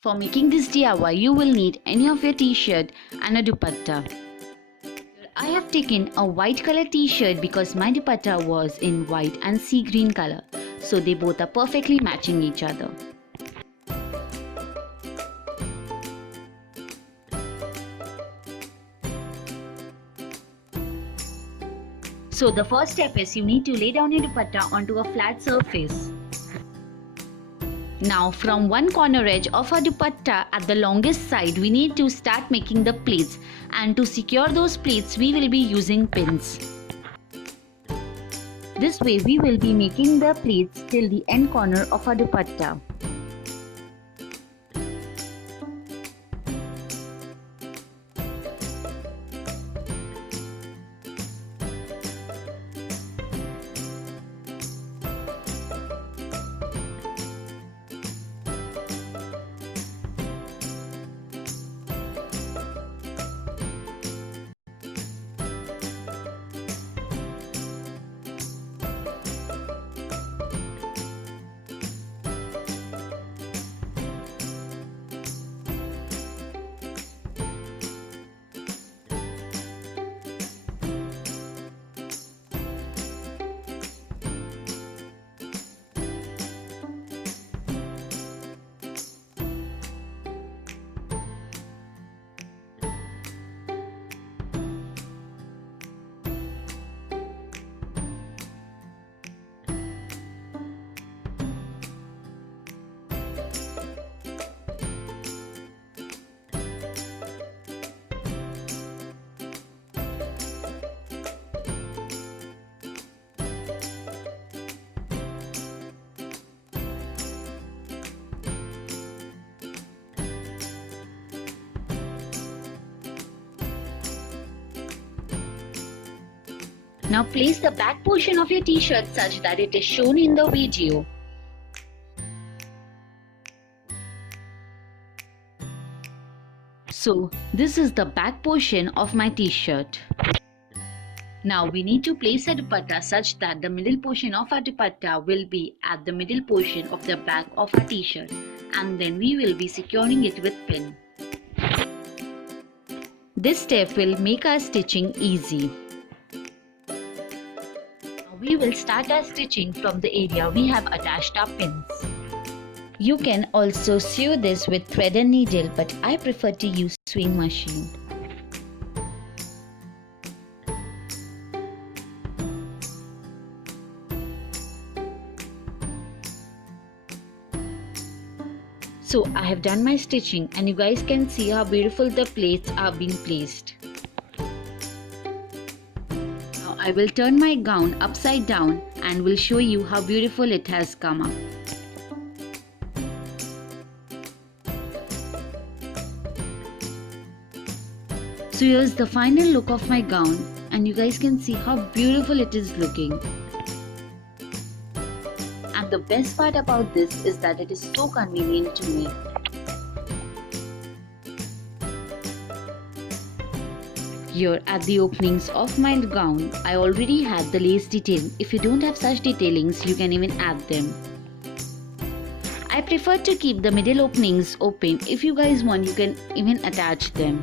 For making this DIY, you will need any of your t-shirt and a dupatta. I have taken a white color t-shirt because my dupatta was in white and sea green color, so they both are perfectly matching each other. So the first step is you need to lay down your dupatta onto a flat surface. Now from one corner edge of our dupatta at the longest side, we need to start making the pleats, and to secure those pleats we will be using pins. This way we will be making the pleats till the end corner of our dupatta. Now place the back portion of your t-shirt such that it is shown in the video. So this is the back portion of my t-shirt. Now we need to place a dupatta such that the middle portion of our dupatta will be at the middle portion of the back of our t-shirt, and then we will be securing it with pin. This step will make our stitching easy. We will start our stitching from the area we have attached our pins. You can also sew this with thread and needle, but I prefer to use sewing machine. So I have done my stitching, and you guys can see how beautiful the plaits are being placed. I will turn my gown upside down and will show you how beautiful it has come up. So here's the final look of my gown, and you guys can see how beautiful it is looking. And the best part about this is that it is so convenient to make. Here at the openings of my gown, I already had the lace detailing. If you don't have such detailings, you can even add them. I prefer to keep the middle openings open. If you guys want, you can even attach them.